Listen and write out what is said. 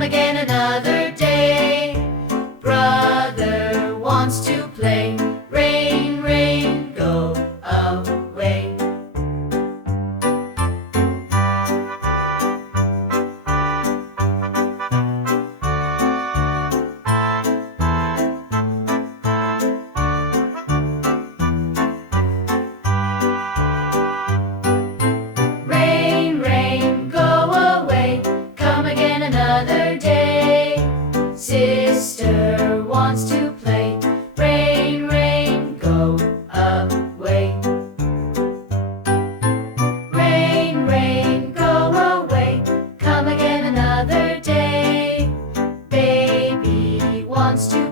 come again another day. Brother wants to play. Rain, rain, go away. Rain, rain, go away. Come again another day. Sister wants to play. Rain, rain, go away. Rain, rain, go away. Come again another day. Baby wants to